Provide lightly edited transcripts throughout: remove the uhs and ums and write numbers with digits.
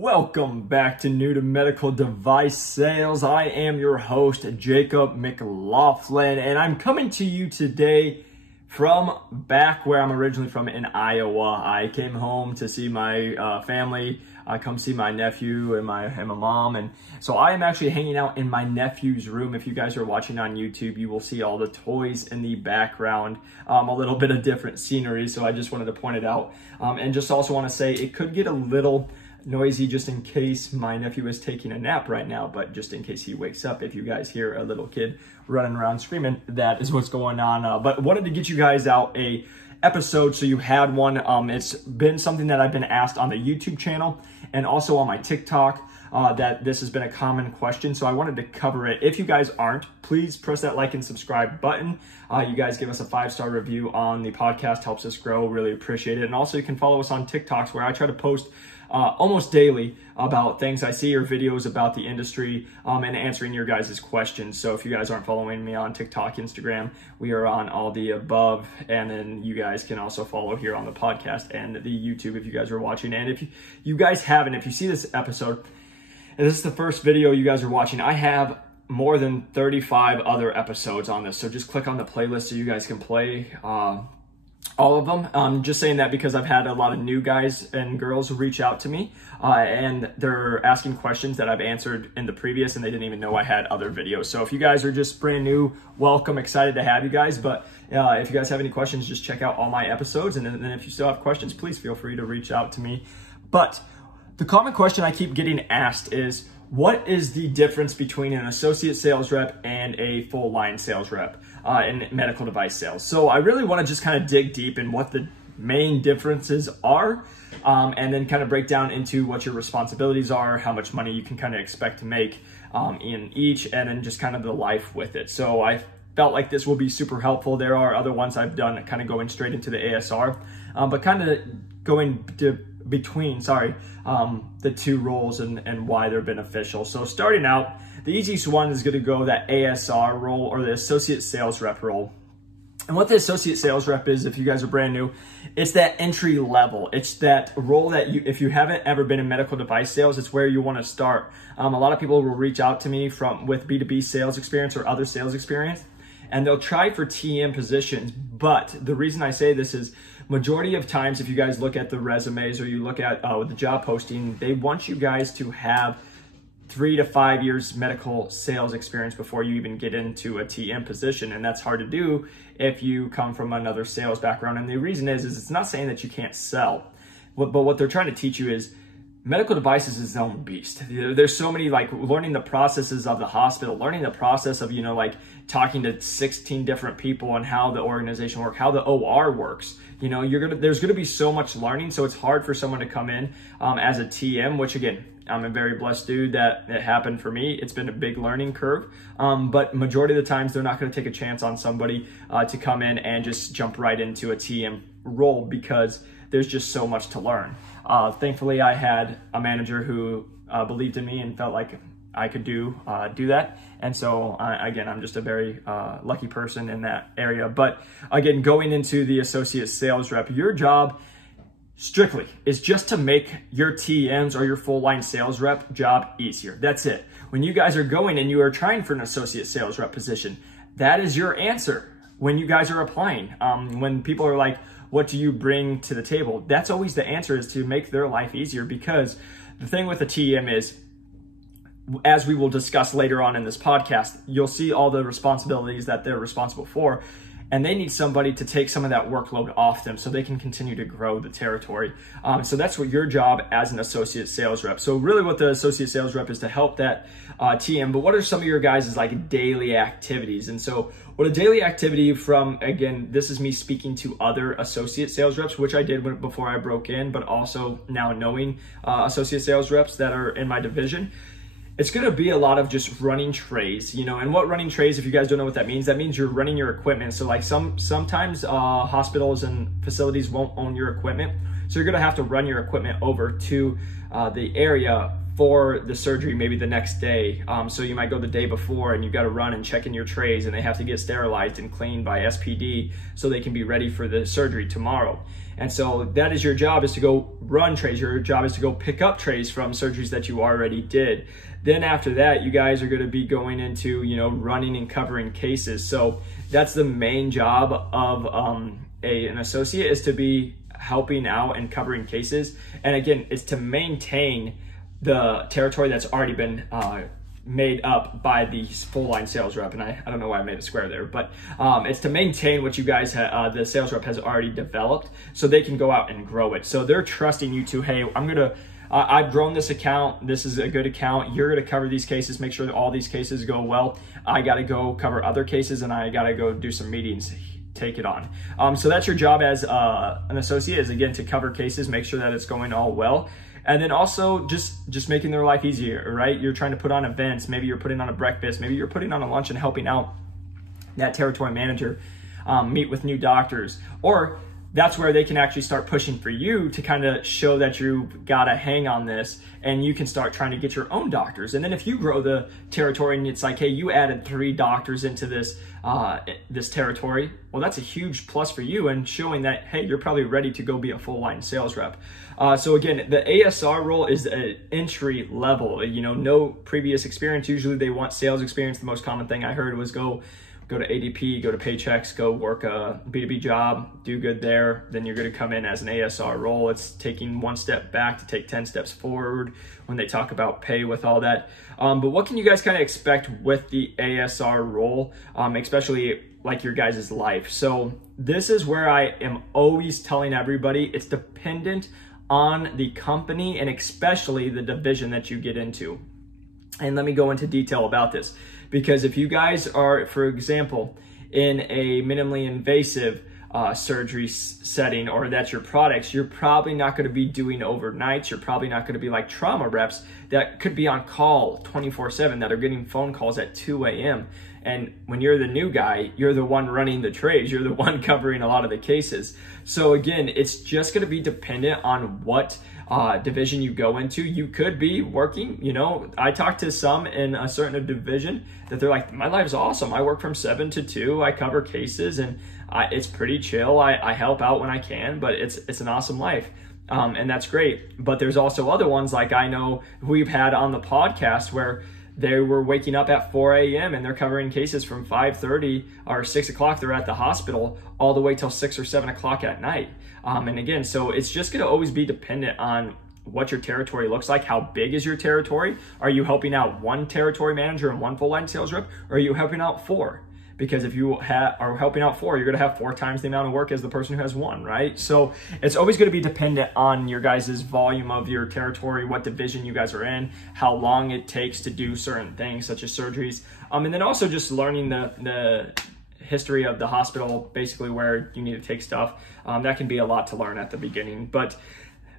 Welcome back to New to Medical Device Sales. I am your host, Jacob McLaughlin, and I'm coming to you today from back where I'm originally from in Iowa. I came home to see my family. I come see my nephew and my mom, and so I am actually hanging out in my nephew's room. If you guys are watching on YouTube, you will see all the toys in the background, a little bit of different scenery, so I just wanted to point it out. And just also want to say it could get a little noisy just in case my nephew is taking a nap right now, but just in case he wakes up, if you guys hear a little kid running around screaming, that is what's going on. But wanted to get you guys out a episode so you had one. It's been something that I've been asked on the YouTube channel and also on my TikTok, that this has been a common question, so I wanted to cover it. If you guys aren't, please press that like and subscribe button. You guys give us a 5-star review on the podcast, helps us grow, really appreciate it. And also you can follow us on TikToks, where I try to post almost daily about things I see or videos about the industry, and answering your guys' questions. So if you guys aren't following me on TikTok, Instagram, we are on all the above. And then you guys can also follow here on the podcast and the YouTube if you guys are watching. And if you guys haven't, if you see this episode, and this is the first video you guys are watching, I have more than 35 other episodes on this. So just click on the playlist so you guys can play all of them. I'm just saying that because I've had a lot of new guys and girls reach out to me, and they're asking questions that I've answered in the previous, and they didn't even know I had other videos. So if you guys are just brand new, welcome, excited to have you guys. But if you guys have any questions, just check out all my episodes. And then if you still have questions, please feel free to reach out to me. But the common question I keep getting asked is, what is the difference between an associate sales rep and a full line sales rep in medical device sales? So I really want to just kind of dig deep in what the main differences are, and then kind of break down into what your responsibilities are, how much money you can kind of expect to make in each, and then just kind of the life with it. So I felt like this will be super helpful. There are other ones I've done kind of going straight into the ASR, but kind of going between the two roles and why they're beneficial. So starting out, the easiest one is going to go that ASR role, or the associate sales rep role. And what the associate sales rep is, if you guys are brand new, it's that entry level. It's that role that if you haven't ever been in medical device sales, it's where you want to start. A lot of people will reach out to me with B2B sales experience or other sales experience, and they'll try for TM positions. But the reason I say this is, majority of times, if you guys look at the resumes or you look at the job posting, they want you guys to have 3 to 5 years medical sales experience before you even get into a TM position. And that's hard to do if you come from another sales background. And the reason is it's not saying that you can't sell, but what they're trying to teach you is medical devices is its own beast. There's so many, like learning the processes of the hospital, learning the process of, like talking to 16 different people and how the organization works, how the OR works. There's gonna be so much learning. So it's hard for someone to come in as a TM, which again, I'm a very blessed dude that it happened for me. It's been a big learning curve, but majority of the times they're not gonna take a chance on somebody to come in and just jump right into a TM role, because there's just so much to learn. Thankfully, I had a manager who believed in me and felt like I could do that. And so again, I'm just a very lucky person in that area. But again, going into the associate sales rep, your job strictly is just to make your TMs or your full line sales rep job easier. That's it. When you guys are going and you are trying for an associate sales rep position, that is your answer when you guys are applying. When people are like, what do you bring to the table? That's always the answer, is to make their life easier. Because the thing with a TM is, as we will discuss later on in this podcast, you'll see all the responsibilities that they're responsible for, and they need somebody to take some of that workload off them so they can continue to grow the territory. So that's what your job as an associate sales rep. So really what the associate sales rep is to help that TM, but what are some of your guys' like daily activities? And so what a daily activity from, again, this is me speaking to other associate sales reps, which I did before I broke in, but also now knowing associate sales reps that are in my division. It's going to be a lot of just running trays, and what running trays, if you guys don't know what that means you're running your equipment. So like sometimes hospitals and facilities won't own your equipment. So you're going to have to run your equipment over to the area for the surgery, maybe the next day. So you might go the day before and you got to run and check in your trays, and they have to get sterilized and cleaned by SPD so they can be ready for the surgery tomorrow. And so that is your job, is to go run trays. Your job is to go pick up trays from surgeries that you already did. Then after that, you guys are going to be going into, running and covering cases. So that's the main job of an associate, is to be helping out and covering cases. And again, it's to maintain the territory that's already been made up by the full line sales rep. And I don't know why I made a square there, but it's to maintain what you guys the sales rep has already developed, so they can go out and grow it. So they're trusting you to, hey, I've grown this account. This is a good account. You're going to cover these cases, make sure that all these cases go well. I got to go cover other cases, and I got to go do some meetings. Take it on. So that's your job as an associate, is again to cover cases, make sure that it's going all well. And then also just making their life easier, right? You're trying to put on events. Maybe you're putting on a breakfast. Maybe you're putting on a lunch and helping out that territory manager meet with new doctors. Or that's where they can actually start pushing for you to kind of show that you've got a hang on this, and you can start trying to get your own doctors. And then if you grow the territory and it's like, hey, you added 3 doctors into this territory, well, that's a huge plus for you, and showing that, hey, you're probably ready to go be a full line sales rep. So again, the ASR role is an entry level, no previous experience. Usually they want sales experience. The most common thing I heard was go to ADP, go to Paychex, go work a B2B job, do good there. Then you're going to come in as an ASR role. It's taking 1 step back to take 10 steps forward when they talk about pay with all that. But what can you guys kind of expect with the ASR role, especially like your guys' life? So this is where I am always telling everybody, it's dependent on the company and especially the division that you get into. And let me go into detail about this. Because if you guys are, for example, in a minimally invasive surgery setting, or that's your products, you're probably not going to be doing overnights. You're probably not going to be like trauma reps that could be on call 24/7, that are getting phone calls at 2 a.m. And when you're the new guy, you're the one running the trays. You're the one covering a lot of the cases. So again, it's just going to be dependent on what division you go into. You could be working, I talked to some in a certain division that they're like, my life's awesome. I work from 7 to 2. I cover cases, and it's pretty chill. I help out when I can, but it's an awesome life. And that's great. But there's also other ones, like I know we've had on the podcast, where they were waking up at 4 a.m. and they're covering cases from 5:30 or 6 o'clock. They're at the hospital all the way till 6 or 7 o'clock at night. And again, so it's just going to always be dependent on what your territory looks like. How big is your territory? Are you helping out 1 territory manager and 1 full line sales rep? Or are you helping out 4? Because if you are helping out 4, you're going to have 4 times the amount of work as the person who has 1, right? So it's always going to be dependent on your guys' volume of your territory, what division you guys are in, how long it takes to do certain things such as surgeries. And then also just learning the history of the hospital, basically where you need to take stuff. That can be a lot to learn at the beginning, but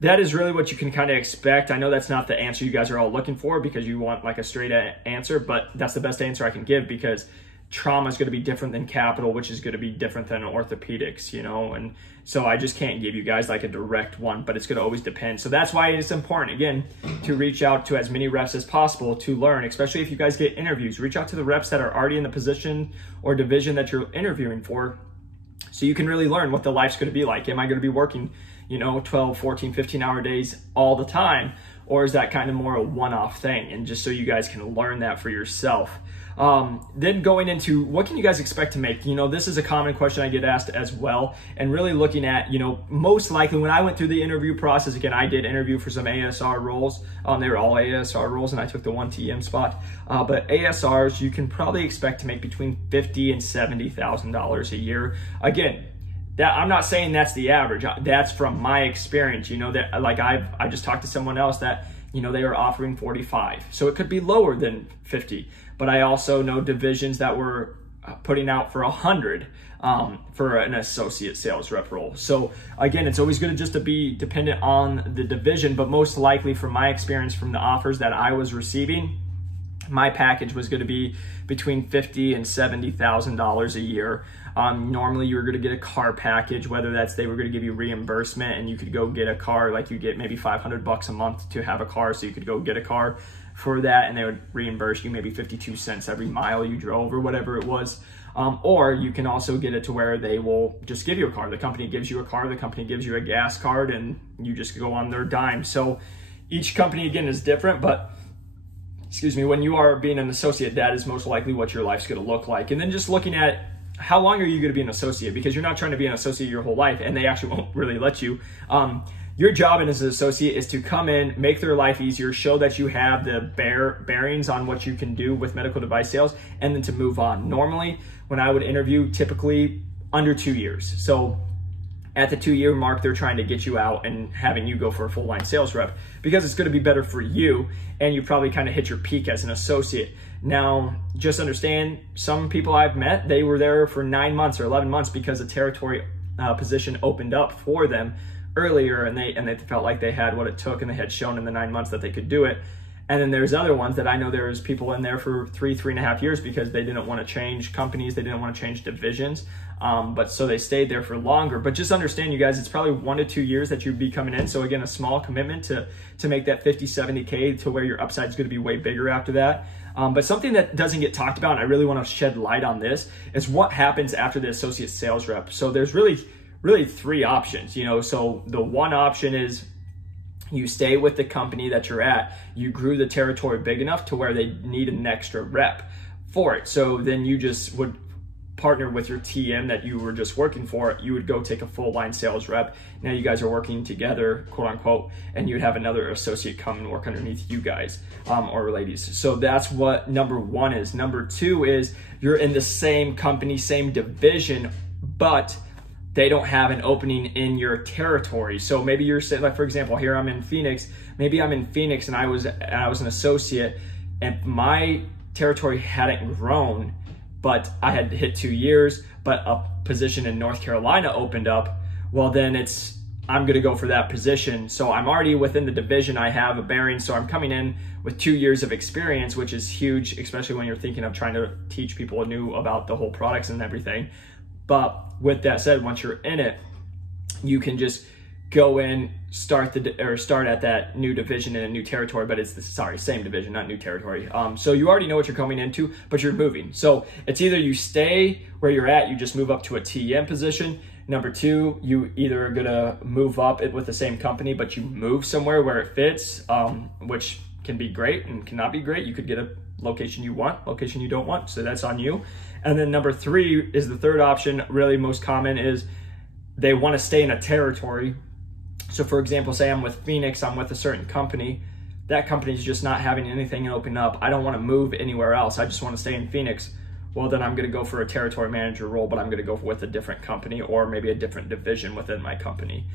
that is really what you can kind of expect. I know that's not the answer you guys are all looking for, because you want like a straight answer, but that's the best answer I can give, because trauma is going to be different than capital, which is going to be different than orthopedics, and so I just can't give you guys like a direct one, but it's going to always depend. So that's why it's important, again, to reach out to as many reps as possible to learn, especially if you guys get interviews. Reach out to the reps that are already in the position or division that you're interviewing for, so you can really learn what the life's going to be like. Am I going to be working 12, 14, 15-hour days all the time? Or is that kind of more a one-off thing? And just so you guys can learn that for yourself. Then going into what can you guys expect to make? This is a common question I get asked as well. And really looking at, most likely when I went through the interview process, again, I did interview for some ASR roles. They were all ASR roles, and I took the 1 TM spot. But ASRs, you can probably expect to make between $50,000 and $70,000 a year. Again, that I'm not saying that's the average. That's from my experience. That like I just talked to someone else that they were offering 45, so it could be lower than 50. But I also know divisions that were putting out for 100 for an associate sales rep role. So again, it's always going to just be dependent on the division, but most likely from my experience from the offers that I was receiving, my package was going to be between $50,000 and $70,000 a year. Normally you were going to get a car package, whether that's they were going to give you reimbursement and you could go get a car, like you get maybe $500 a month to have a car, so you could go get a car for that, and they would reimburse you maybe 52 cents every mile you drove or whatever it was. Or you can also get it to where they will just give you a car. The company gives you a car, the company gives you a gas card, and you just go on their dime. So each company, again, is different, but excuse me, when you are being an associate, that is most likely what your life's going to look like. And then just looking at how long are you going to be an associate, because you're not trying to be an associate your whole life, and they actually won't really let you. Your job as an associate is to come in, make their life easier, show that you have the bearings on what you can do with medical device sales, and then to move on. Normally, when I would interview, typically under 2 years. So at the 2-year mark, they're trying to get you out and having you go for a full line sales rep, because it's going to be better for you, and you probably kind of hit your peak as an associate. Now, just understand, some people I've met, they were there for 9 months or 11 months because a territory position opened up for them earlier, and they felt like they had what it took, and they had shown in the 9 months that they could do it. And then there's other ones that I know there's people in there for 3.5 years because they didn't want to change companies, they didn't want to change divisions, but so they stayed there for longer. But just understand, you guys, it's probably 1 to 2 years that you'd be coming in. So again, a small commitment to make that 50, 70K to where your upside is going to be way bigger after that. But something that doesn't get talked about, and I really want to shed light on this, is what happens after the associate sales rep. So there's really 3 options, you know. So the one option is you stay with the company that you're at. You grew the territory big enough to where they need an extra rep for it. So then you just would partner with your TM that you were just working for. You would go take a full line sales rep. Now you guys are working together, quote unquote, and you'd have another associate come and work underneath you guys, or ladies. So that's what number 1 is. Number 2 is you're in the same company, same division, but they don't have an opening in your territory. So maybe you're saying, like, for example, here I'm in Phoenix. Maybe I'm in Phoenix and I was an associate, and my territory hadn't grown, but I had hit 2 years, but a position in North Carolina opened up. Well, then I'm gonna go for that position. So I'm already within the division, I have a bearing. So I'm coming in with 2 years of experience, which is huge, especially when you're thinking of trying to teach people anew about the whole products and everything. But with that said, once you're in it, you can just go in, start at that new division in a new territory, but it's same division, not new territory. So you already know what you're coming into, but you're moving. So it's either you stay where you're at, you just move up to a TM position. Number 2, you either are gonna move up it with the same company, but you move somewhere where it fits, which can be great and cannot be great. You could get a location you want, location you don't want, so that's on you. And then number 3 is the third option, really most common, is they want to stay in a territory. So for example, say I'm with Phoenix, I'm with a certain company, that company's just not having anything open up. I don't want to move anywhere else, I just want to stay in Phoenix. Well, then I'm going to go for a territory manager role, but I'm going to go with a different company or maybe a different division within my company.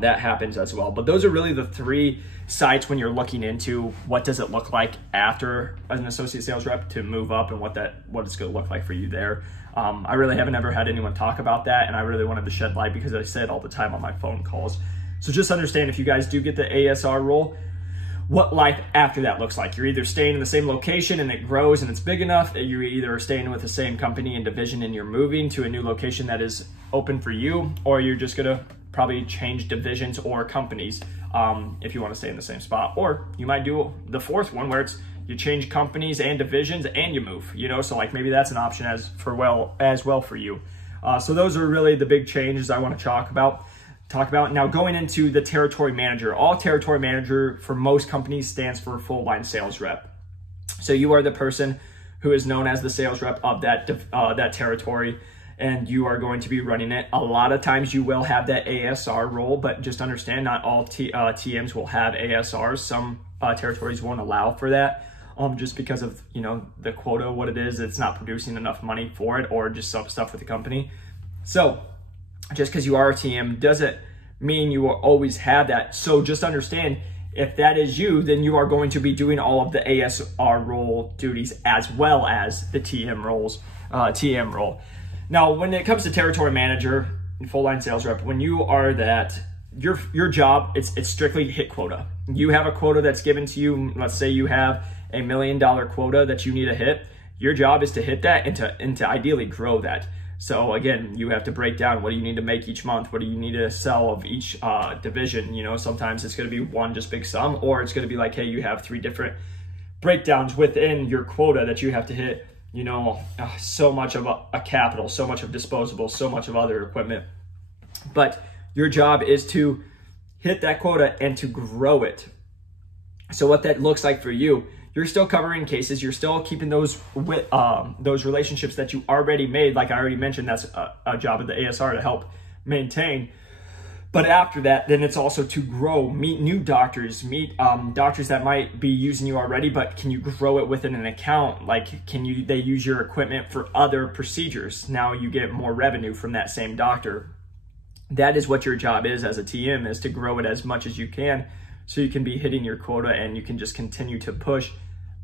That happens as well. But those are really the 3 sites when you're looking into what does it look like after an associate sales rep to move up, and what it's going to look like for you there. I really haven't ever had anyone talk about that, and I really wanted to shed light because I say it all the time on my phone calls. So just understand, if you guys do get the ASR role, what life after that looks like. You're either staying in the same location and it grows and it's big enough, that you're either staying with the same company and division and you're moving to a new location that is open for you, or you're just gonna probably change divisions or companies if you want to stay in the same spot. Or you might do the 4th one where it's you change companies and divisions and you move, you know, so like maybe that's an option as well for you. So those are really the big changes I want to talk about. Now, going into the territory manager, all territory manager for most companies stands for full line sales rep. So you are the person who is known as the sales rep of that territory, and you are going to be running it. A lot of times you will have that ASR role, but just understand not all TMs will have ASRs. Some territories won't allow for that, just because of, you know, the quota, what it is, it's not producing enough money for it, or just some stuff with the company. So just because you are a TM doesn't mean you will always have that. So just understand, if that is you, then you are going to be doing all of the ASR role duties as well as the TM role. Now, when it comes to territory manager and full line sales rep, when you are that, your job, it's strictly hit quota. You have a quota that's given to you. Let's say you have a $1 million quota that you need to hit. Your job is to hit that and to ideally grow that. So again, you have to break down, what do you need to make each month? What do you need to sell of each division? You know, sometimes it's going to be one just big sum, or it's going to be like, hey, you have 3 different breakdowns within your quota that you have to hit. so much of a capital, so much of disposable, so much of other equipment. But your job is to hit that quota and to grow it. So what that looks like for you, you're still covering cases, you're still keeping those relationships that you already made. Like I already mentioned, that's a job of the ASR to help maintain. But after that, then it's also to grow, meet new doctors, meet doctors that might be using you already, but can you grow it within an account? Like, they use your equipment for other procedures? Now you get more revenue from that same doctor. That is what your job is as a TM, is to grow it as much as you can so you can be hitting your quota and you can just continue to push,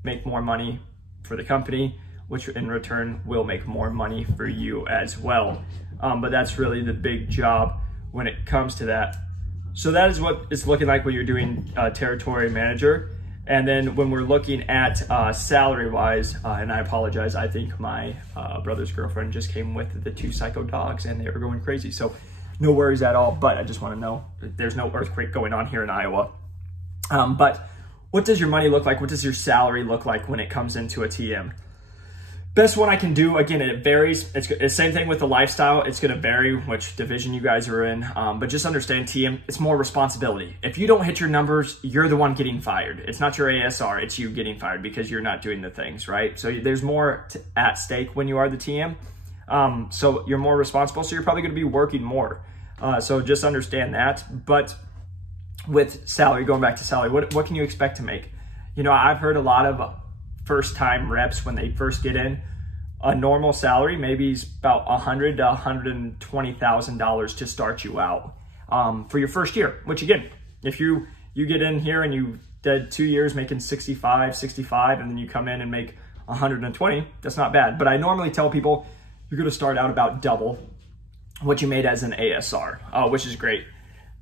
make more money for the company, which in return will make more money for you as well. But that's really the big job when it comes to that. So that is what it's looking like when you're doing territory manager. And then when we're looking at salary wise, and I apologize, I think my brother's girlfriend just came with the 2 psycho dogs and they were going crazy. So no worries at all, but I just want to know there's no earthquake going on here in Iowa. But what does your money look like? What does your salary look like when it comes into a TM? Best one I can do, again, it varies. It's the same thing with the lifestyle. It's going to vary which division you guys are in. But just understand, TM, it's more responsibility. If you don't hit your numbers, you're the one getting fired. It's not your ASR, it's you getting fired because you're not doing the things, right? So there's more at stake when you are the TM. So you're more responsible, so you're probably going to be working more. So just understand that. But with salary, going back to salary, what can you expect to make? I've heard a lot of first-time reps when they first get in, a normal salary maybe is about $100,000 to $120,000 to start you out for your first year. Which again, if you get in here and you did 2 years making 65, and then you come in and make 120, that's not bad. But I normally tell people you're going to start out about double what you made as an ASR, which is great.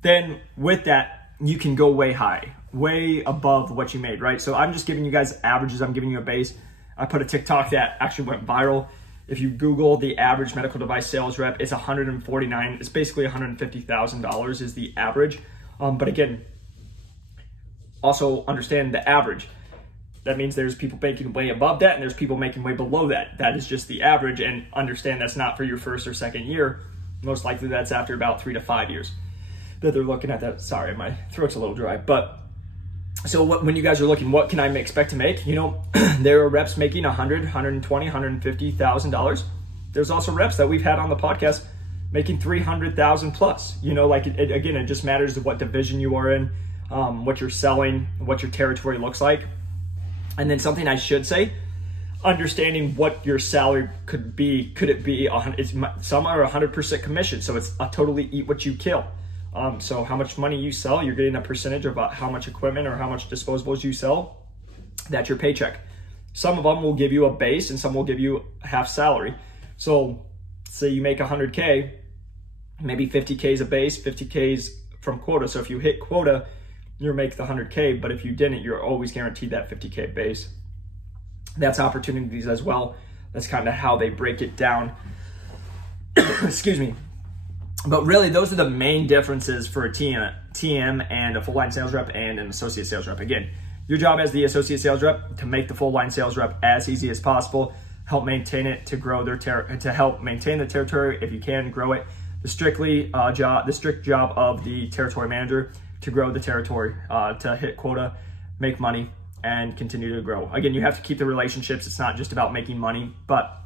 Then with that, you can go way high, way above what you made, right? So I'm just giving you guys averages. I'm giving you a base. I put a TikTok that actually went viral. If you Google the average medical device sales rep, it's 149. It's basically $150,000 is the average. But again, also understand the average. That means there's people making way above that and there's people making way below that. That is just the average, and understand that's not for your first or second year. Most likely that's after about 3 to 5 years that they're looking at that. Sorry, my throat's a little dry. But so when you guys are looking, what can I expect to make? There are reps making $100,000, $120,000, $150,000. There's also reps that we've had on the podcast making $300,000 plus. Again, it just matters what division you are in, what you're selling, what your territory looks like. And then something I should say, understanding what your salary could be. Could it be, some are 100% commission, so it's a totally eat what you kill. So how much money you sell, you're getting a percentage of how much equipment or how much disposables you sell. That's your paycheck. Some of them will give you a base and some will give you half salary. So say you make 100K, maybe 50K is a base, 50K is from quota. So if you hit quota, you'll make the 100K, but if you didn't, you're always guaranteed that 50K base. That's opportunities as well. That's kind of how they break it down. Excuse me. But really, those are the main differences for a TM and a full-line sales rep and an associate sales rep. Again, your job as the associate sales rep to make the full-line sales rep as easy as possible, help maintain it, to grow to help maintain the territory if you can grow it. The strict job of the territory manager to grow the territory, to hit quota, make money, and continue to grow. Again, you have to keep the relationships. It's not just about making money, but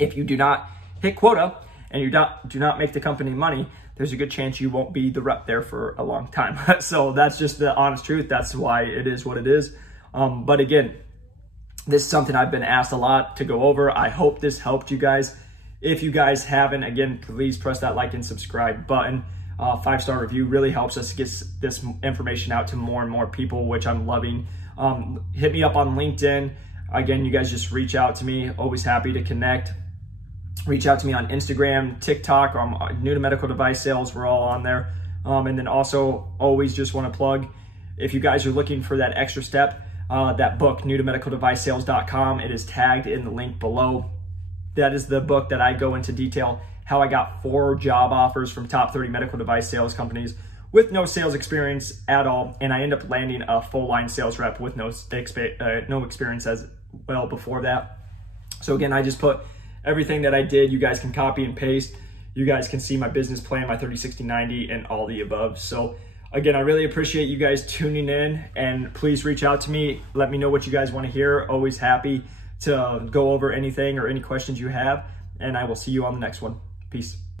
if you do not hit quota and you do not make the company money, there's a good chance you won't be the rep there for a long time. So that's just the honest truth. That's why it is what it is. But again, this is something I've been asked a lot to go over. I hope this helped you guys. If you guys haven't, again, please press that like and subscribe button. 5-star review really helps us get this information out to more and more people, which I'm loving. Hit me up on LinkedIn. Again, you guys just reach out to me. Always happy to connect. Reach out to me on Instagram, TikTok. I'm new to medical device sales. We're all on there. And then also always just want to plug, if you guys are looking for that extra step, that book, newtomedicaldevicesales.com. It is tagged in the link below. That is the book that I go into detail how I got 4 job offers from top 30 medical device sales companies with no sales experience at all. And I end up landing a full line sales rep with no experience as well before that. So again, I just put everything that I did. You guys can copy and paste. You guys can see my business plan, my 30, 60, 90, and all the above. So again, I really appreciate you guys tuning in, and please reach out to me. Let me know what you guys want to hear. Always happy to go over anything or any questions you have, and I will see you on the next one. Peace.